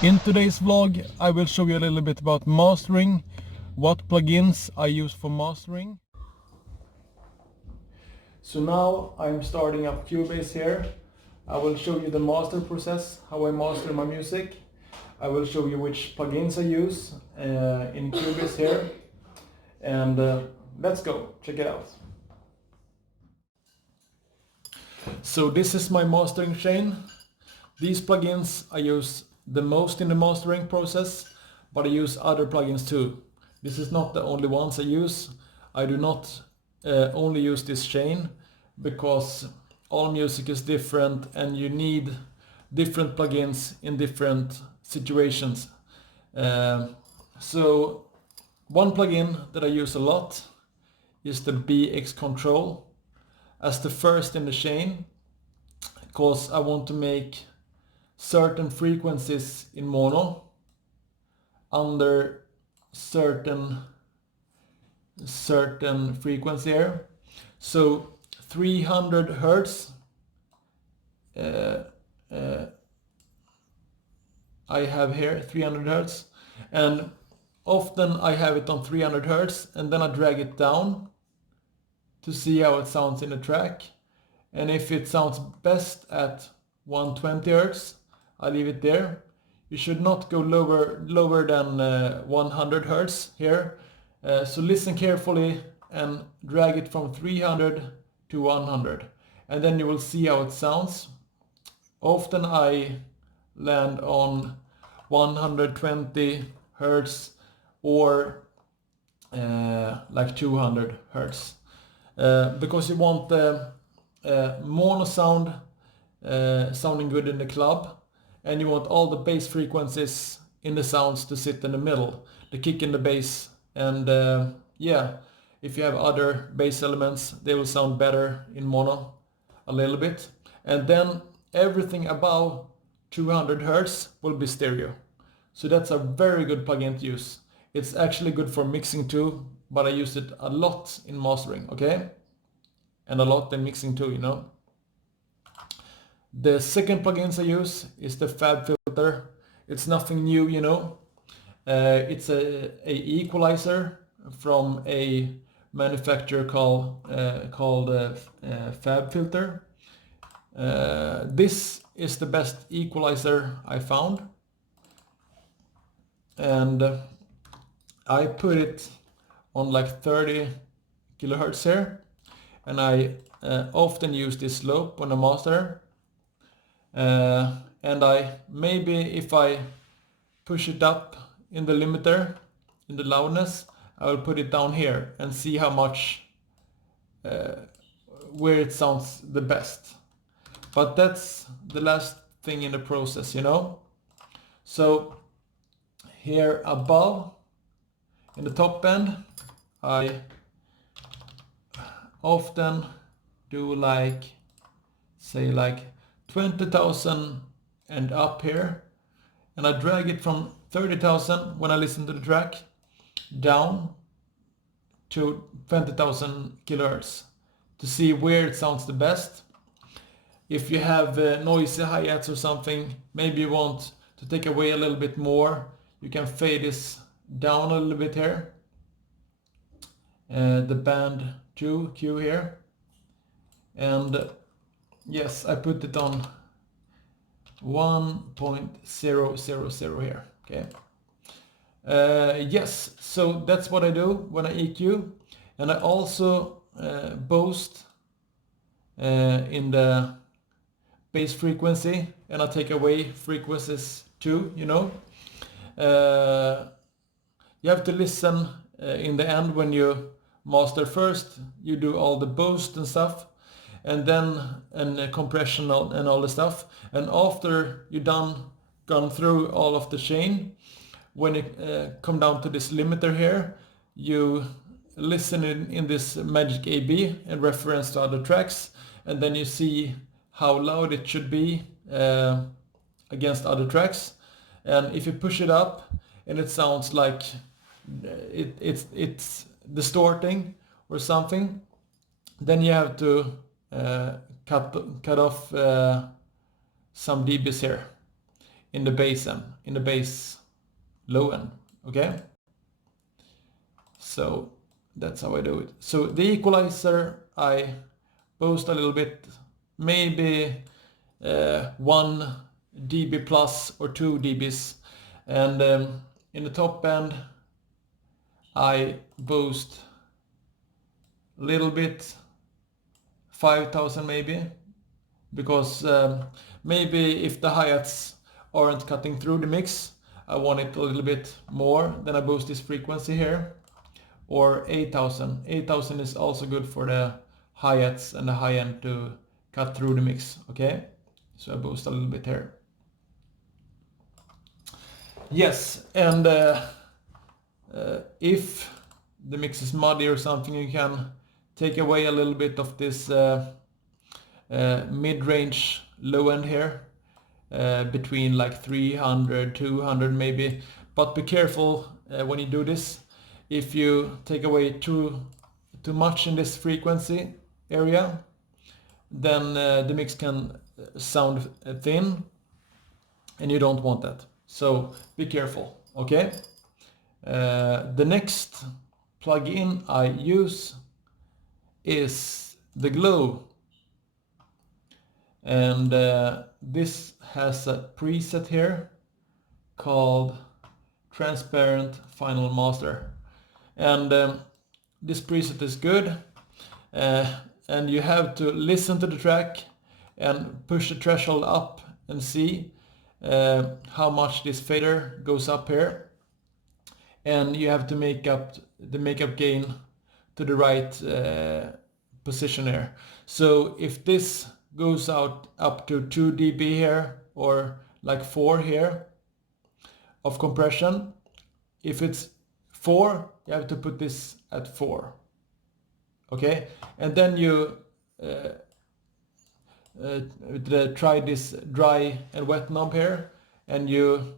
In today's vlog, I will show you a little bit about mastering, what plugins I use for mastering. So now I'm starting up Cubase here. I will show you the master process, how I master my music. I will show you which plugins I use in Cubase here. And let's go, check it out. So this is my mastering chain. These plugins I use the most in the mastering process, but I use other plugins too. This is not the only ones I use. I do not only use this chain because all music is different and you need different plugins in different situations. So one plugin that I use a lot is the BX Control as the first in the chain, because I want to make certain frequencies in mono under certain frequency here. So 300 hertz I have here 300 hertz, and often I have it on 300 hertz and then I drag it down to see how it sounds in the track, and if it sounds best at 120 hertz I leave it there. You should not go lower than 100 hertz here. So listen carefully and drag it from 300 to 100, and then you will see how it sounds. Often I land on 120 hertz or like 200 hertz because you want the mono sound sounding good in the club, and you want all the bass frequencies in the sounds to sit in the middle, the kick and the bass, and yeah, if you have other bass elements they will sound better in mono a little bit, and then everything above 200 hertz will be stereo. So that's a very good plugin to use. It's actually good for mixing too, but I use it a lot in mastering, okay? And a lot in mixing too, you know. The second plugins I use is the Fab filter. It's nothing new, you know. It's a equalizer from a manufacturer called Fab filter. This is the best equalizer I found, and I put it on like 30 kilohertz here, and I often use this slope when I master. And maybe if I push it up in the limiter, in the loudness, I will put it down here and see how much where it sounds the best. But that's the last thing in the process, you know. So here above in the top band I often do like, say, like 20,000 and up here, and I drag it from 30,000 when I listen to the track down to 20,000 kilohertz to see where it sounds the best. If you have noisy hi-hats or something, maybe you want to take away a little bit more, you can fade this down a little bit here. The band 2 Q here, and yes, I put it on 1.000 here, okay. Yes, so that's what I do when I EQ, and I also boost in the bass frequency, and I take away frequencies too, you know. You have to listen in the end when you master. First you do all the boost and stuff, and then compression and all the stuff, and after you're gone through all of the chain, when it come down to this limiter here, you listen in this Magic AB in reference to other tracks, and then you see how loud it should be against other tracks. And if you push it up and it sounds like it's distorting or something, then you have to cut off some dBs here. in the bass end, in the bass low end, okay? So that's how I do it. So the equalizer, I boost a little bit, maybe 1 dB plus or 2 dBs. And in the top end, I boost a little bit, 5,000 maybe, because maybe if the hi-hats aren't cutting through the mix, I want it a little bit more, then I boost this frequency here. Or 8,000. 8,000 is also good for the hi-hats and the high end to cut through the mix, okay? So I boost a little bit here. Yes, and if the mix is muddy or something, you can take away a little bit of this mid-range low end here, between like 300, 200 maybe. But be careful when you do this. If you take away too much in this frequency area, then the mix can sound thin, and you don't want that. So be careful, okay? The next plugin I use is the Glow, and this has a preset here called Transparent Final Master, and this preset is good, and you have to listen to the track and push the threshold up and see how much this fader goes up here, and you have to make up the makeup gain to the right position here. So if this goes out up to 2 dB here, or like 4 here of compression, if it's 4, you have to put this at 4, okay? And then you try this dry and wet knob here, and you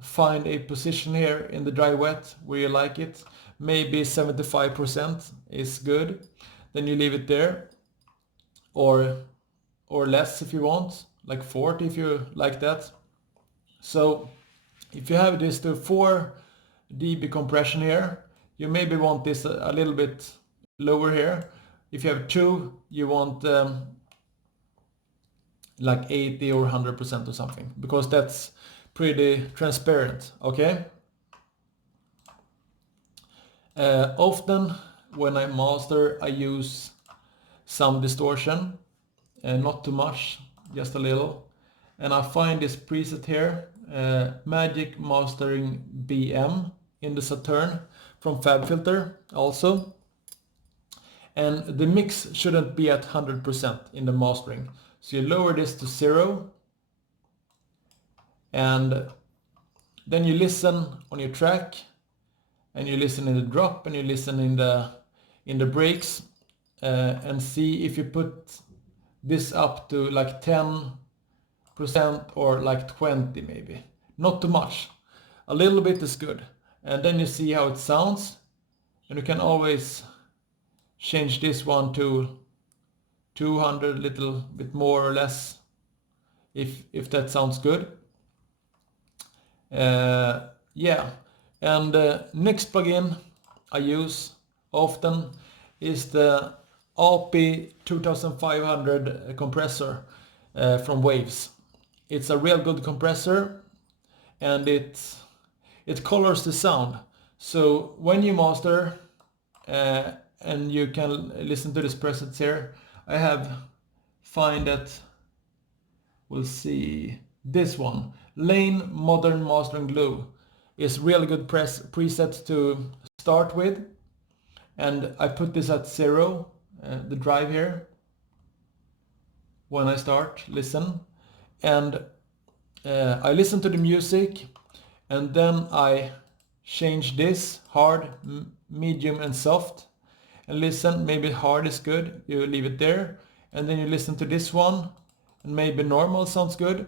find a position here in the dry wet where you like it. Maybe 75% is good. Then you leave it there, or less if you want, like 40 if you like that. So if you have this to 4 dB compression here, you maybe want this a little bit lower here. If you have 2, you want like 80 or 100% or something, because that's pretty transparent, okay? Often when I master, I use some distortion, and not too much, just a little. And I find this preset here, Magic Mastering BM, in the Saturn from FabFilter also. And the mix shouldn't be at 100% in the mastering. So you lower this to 0, and then you listen on your track, and you listen in the drop, and you listen in the breaks, and see if you put this up to like 10% or like 20 maybe. Not too much. A little bit is good. And then you see how it sounds, and you can always change this one to 200, a little bit more or less, if that sounds good. Yeah, and next plugin I use often is the AP 2500 compressor from Waves. It's a real good compressor, and it colors the sound. So when you master, and you can listen to this presets here, I have find that, we'll see, this one, Lane Modern Mastering Glue, is really good preset to start with, and I put this at 0, the drive here, when I start listen, and I listen to the music, and then I change this hard, medium and soft, and listen. Maybe hard is good, you leave it there, and then you listen to this one, and maybe normal sounds good,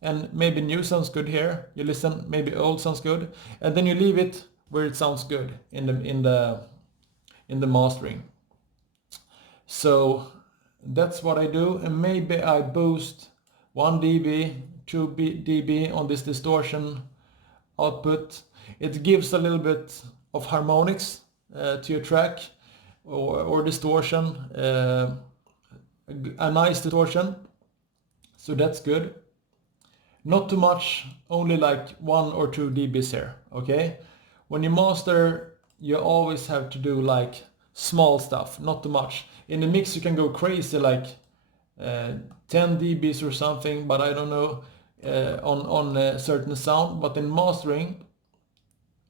and maybe new sounds good here, you listen, maybe old sounds good, and then you leave it where it sounds good in the mastering. So that's what I do, and maybe I boost 1 dB, 2 dB on this distortion output. It gives a little bit of harmonics to your track, or distortion, a nice distortion, so that's good. Not too much, only like 1 or 2 dBs here, okay? When you master, you always have to do like small stuff, not too much. In the mix you can go crazy, like 10 dBs or something, but I don't know, on a certain sound. But in mastering,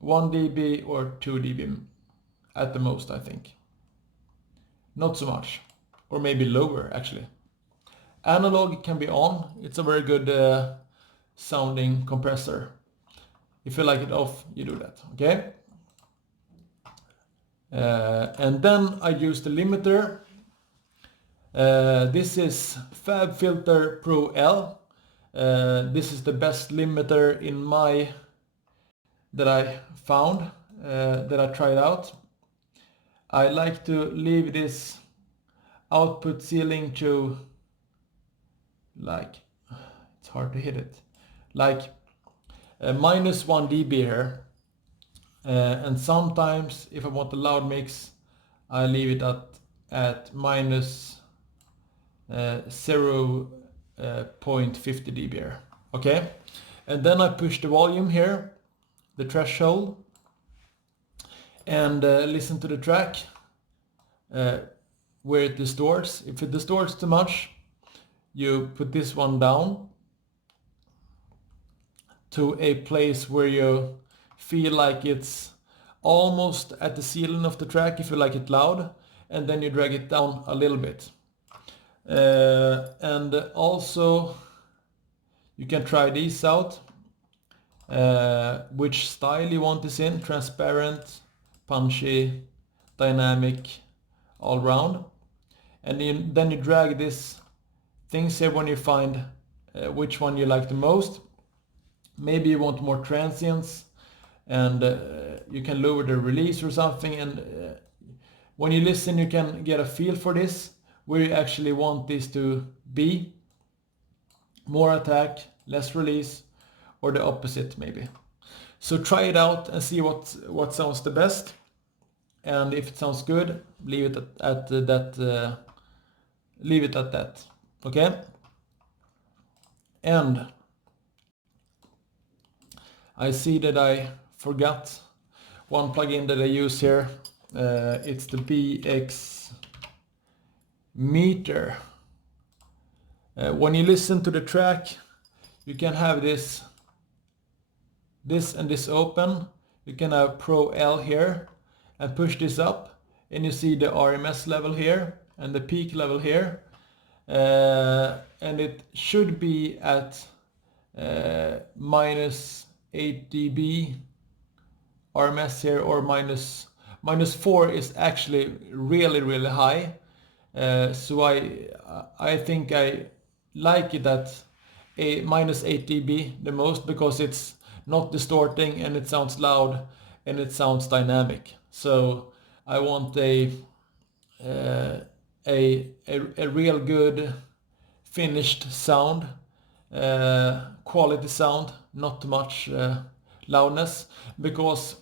1 dB or 2 dB at the most, I think. Not so much, or maybe lower actually. Analog can be on, it's a very good sounding compressor. If you like it off, you do that, okay? And then I use the limiter. This is FabFilter Pro L. This is the best limiter that I found, that I tried out. I like to leave this output ceiling to, like, it's hard to hit it, like minus 1 dB here. And sometimes if I want a loud mix, I leave it at minus 0.50 dB here. Okay, and then I push the volume here, the threshold, and listen to the track where it distorts. If it distorts too much, you put this one down to a place where you feel like it's almost at the ceiling of the track if you like it loud, and then you drag it down a little bit. And also you can try these out, which style you want this in: transparent, punchy, dynamic, all round. And then you drag this things here when you find which one you like the most. Maybe you want more transients, and you can lower the release or something, and when you listen you can get a feel for this, where you actually want this to be: more attack, less release, or the opposite maybe. So try it out and see what sounds the best, and if it sounds good, leave it at that. Leave it at that. Okay. And I see that I forgot one plugin that I use here. It's the BX meter. When you listen to the track, you can have this and this open. You can have Pro L here and push this up, and you see the RMS level here and the peak level here, and it should be at minus 8 dB RMS here, or minus 4 is actually really high. So I think I like it at a minus 8 dB the most, because it's not distorting and it sounds loud and it sounds dynamic. So I want a real good finished sound, quality sound, not too much loudness, because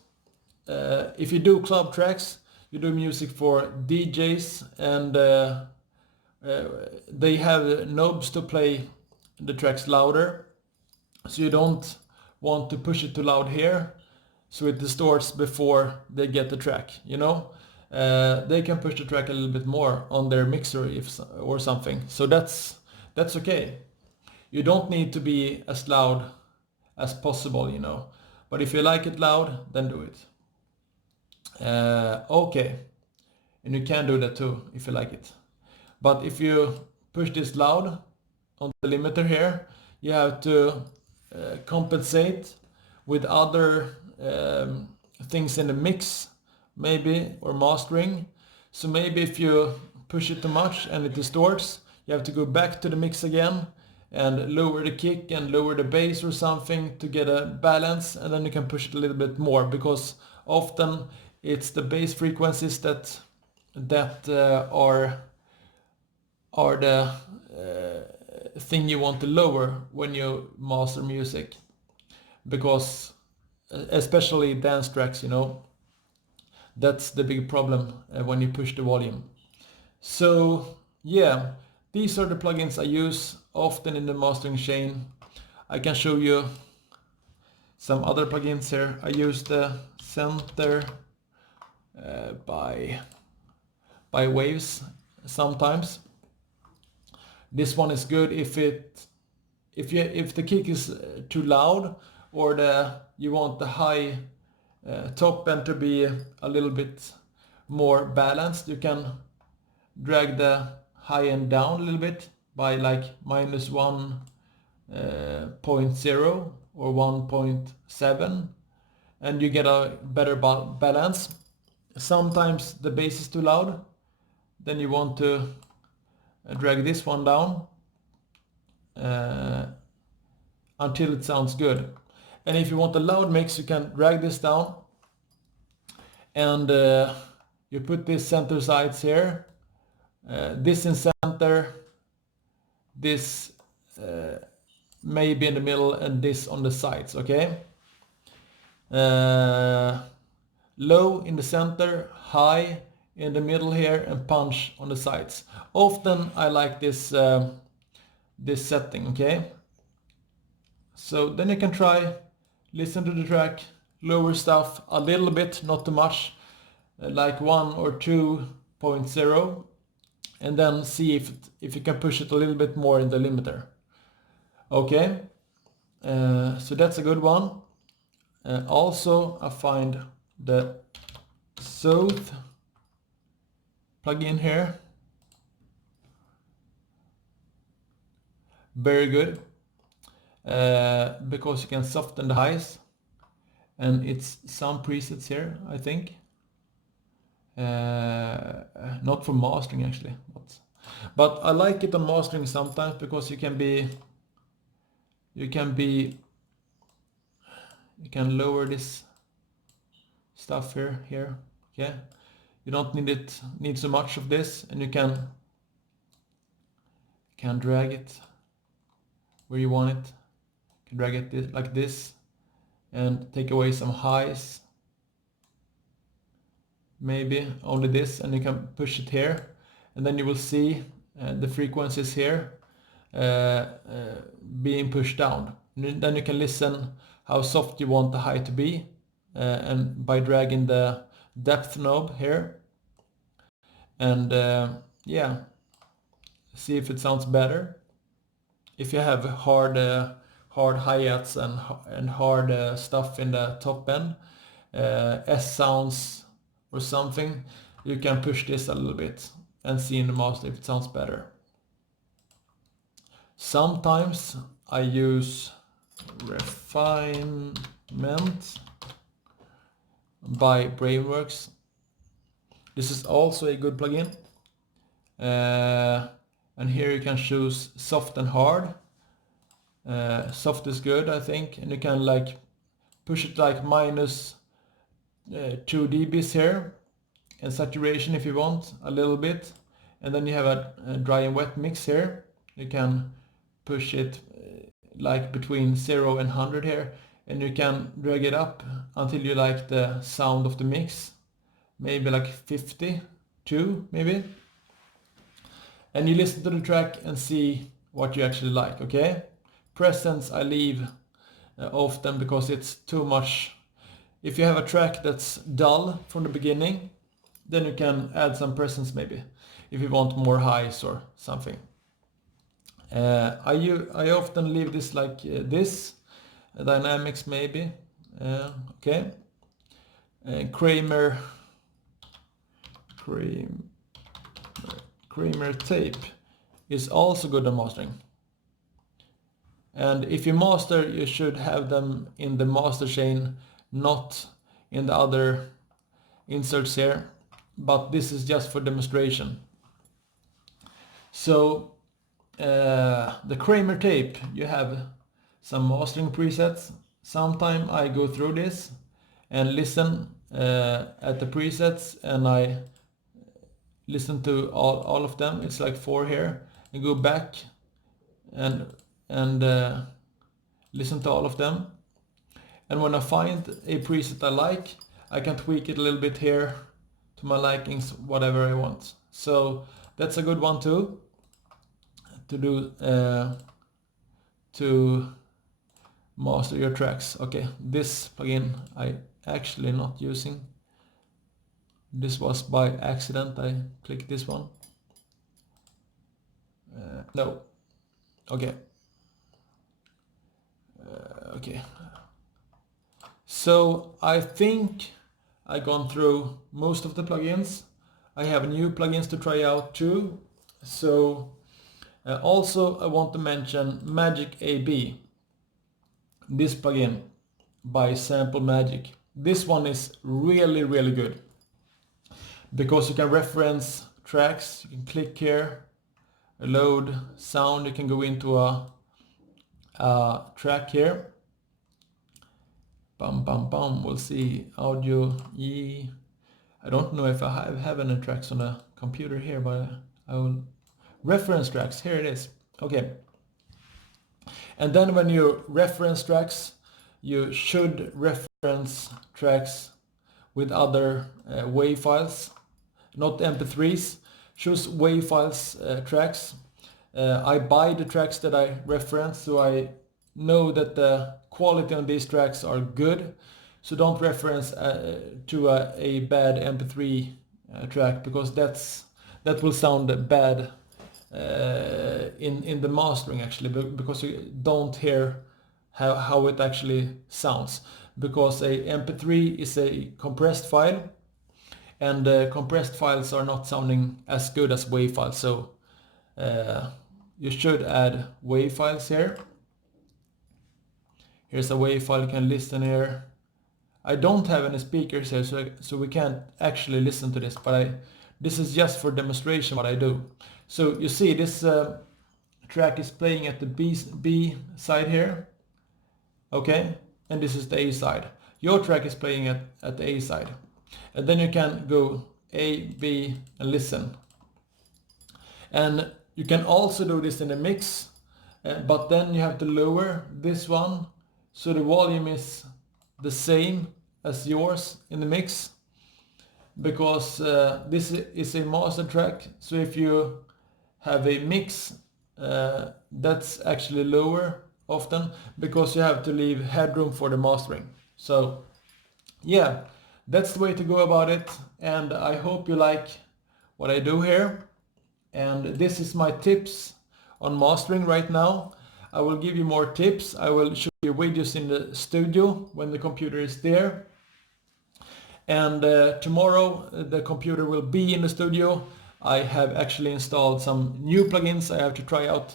if you do club tracks, you do music for DJs, and they have knobs to play the tracks louder, so you don't want to push it too loud here, so it distorts before they get the track, you know. They can push the track a little bit more on their mixer or something, so that's okay. You don't need to be as loud as possible, you know, but if you like it loud, then do it. Okay, and you can do that too if you like it. But if you push this loud on the limiter here, you have to compensate with other things in the mix, maybe, or mastering. So maybe if you push it too much and it distorts, you have to go back to the mix again and lower the kick and lower the bass or something to get a balance, and then you can push it a little bit more, because often it's the bass frequencies that are the thing you want to lower when you master music, because especially dance tracks, you know, that's the big problem when you push the volume. So yeah, these are the plugins I use often in the mastering chain. I can show you some other plugins here. I use the center by Waves sometimes. This one is good if the kick is too loud, or you want the high top end to be a little bit more balanced. You can drag the high end down a little bit by like minus 1.0 or 1.7, and you get a better balance. Sometimes the bass is too loud, then you want to drag this one down until it sounds good. And if you want a loud mix, you can drag this down, and you put these center sides here, this in center, this maybe in the middle, and this on the sides, okay? Low in the center, high in the middle here, and punch on the sides. Often I like this this setting, okay? So then you can try, listen to the track, lower stuff a little bit, not too much, like 1 or 2.0, and then see if you can push it a little bit more in the limiter. Okay, so that's a good one. Also, I find the Soothe plugin here very good, because you can soften the highs, and it's some presets here, I think. Not for mastering actually, but I like it on mastering sometimes, because you can lower this stuff here, okay? You don't need so much of this, and you can drag it where you want it. You can drag it like this and take away some highs, maybe only this, and you can push it here, and then you will see the frequencies here being pushed down. And then you can listen how soft you want the high to be, and by dragging the depth knob here, and yeah, see if it sounds better. If you have hard hi-hats and hard stuff in the top end, S sounds or something, you can push this a little bit and see in the master if it sounds better. Sometimes I use Refinement by Brainworks. This is also a good plugin. And here you can choose soft and hard. Soft is good, I think, and you can like push it like minus 2 dBs here, and saturation if you want a little bit, and then you have a dry and wet mix here. You can push it like between 0 and 100 here, and you can drag it up until you like the sound of the mix, maybe like 52 maybe, and you listen to the track and see what you actually like, okay? Presence I leave often, because it's too much. If you have a track that's dull from the beginning, then you can add some presence maybe, if you want more highs or something. I often leave this like this, dynamics maybe, okay. Kramer tape is also good on mastering. And if you master, you should have them in the master chain, not in the other inserts here, but this is just for demonstration. So the Kramer tape, you have some mastering presets. Sometime I go through this and listen at the presets, and I listen to all of them. It's like 4 here, and go back and listen to all of them. And when I find a preset I like, I can tweak it a little bit here to my likings, whatever I want. So that's a good one too, to do to master your tracks. Okay, this plugin I actually not using. This was by accident, I clicked this one. No. Okay. Okay. So I think I've gone through most of the plugins. I have new plugins to try out too. So also I want to mention Magic AB. This plugin by Sample Magic. This one is really good because you can reference tracks. You can click here, load sound. You can go into a track here. Bum bum bum. We'll see audio E. I don't know if I have any tracks on the computer here, but I will reference tracks. Here it is. Okay. And then when you reference tracks, you should reference tracks with other WAV files, not MP3s. Choose WAV files tracks. I buy the tracks that I reference, so I know that the quality on these tracks are good. So don't reference to a bad MP3 track, because that will sound bad in the mastering actually, because you don't hear how it actually sounds, because a MP3 is a compressed file, and compressed files are not sounding as good as WAV files. So you should add WAV files here. Here's a WAV file, you can listen here. I don't have any speakers here, so we can't actually listen to this, but this is just for demonstration what I do. So you see this track is playing at the B side here, okay, and this is the A side. Your track is playing at the A side, and then you can go A, B, and listen. And you can also do this in a mix, but then you have to lower this one so the volume is the same as yours in the mix, because this is a master track. So if you have a mix, that's actually lower often, because you have to leave headroom for the mastering. So yeah, that's the way to go about it, and I hope you like what I do here. And this is my tips on mastering right now. I will give you more tips. I will show you videos in the studio when the computer is there. And tomorrow the computer will be in the studio. I have actually installed some new plugins I have to try out,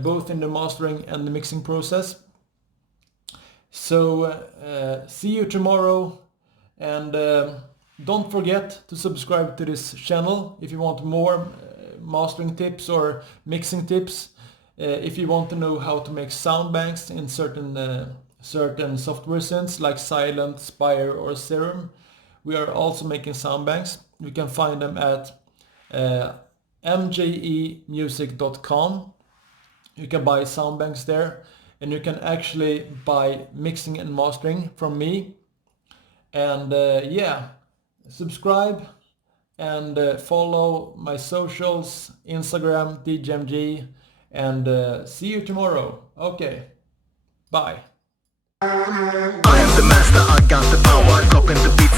both in the mastering and the mixing process. So see you tomorrow, and don't forget to subscribe to this channel if you want more mastering tips or mixing tips. If you want to know how to make sound banks in certain software synths like Silent, Spire or Serum, we are also making sound banks. You can find them at M.J.E music.com. You can buy sound banks there, and you can actually buy mixing and mastering from me. And yeah, subscribe and follow my socials, Instagram, DJ M.J.E, and see you tomorrow. Okay, bye. I am the master, I got the power, dropping the beat.